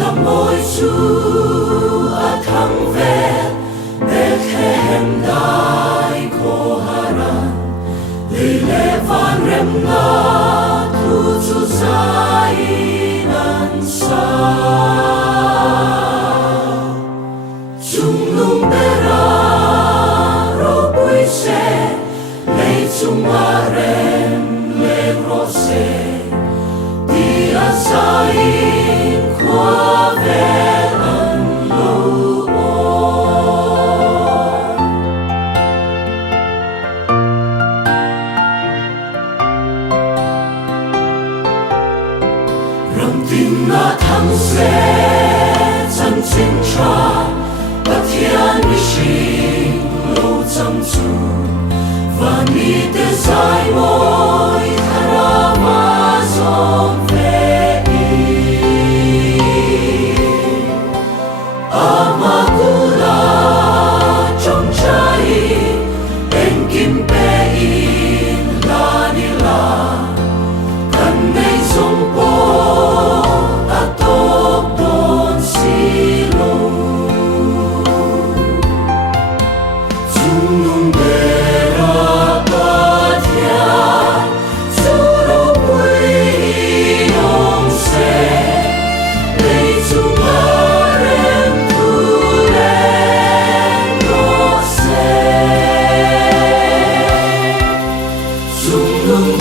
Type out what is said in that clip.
là môi Chúa thắng về Bethlehem đại cô haran lile van remna tu Chúa zainan sa chung nung bera ro puise lei chung arem le rose dia zain qua velan lo ram tin na thang se chan chin tra bất thiên vi sinh lâu chăm chú và ni te dài môi thara ma dòng về Amakula trong trái en kim pe in la ni la kan nei song po atok don silo chung nung bera patia suro pui yong se lei chung arem tu len no se chung nung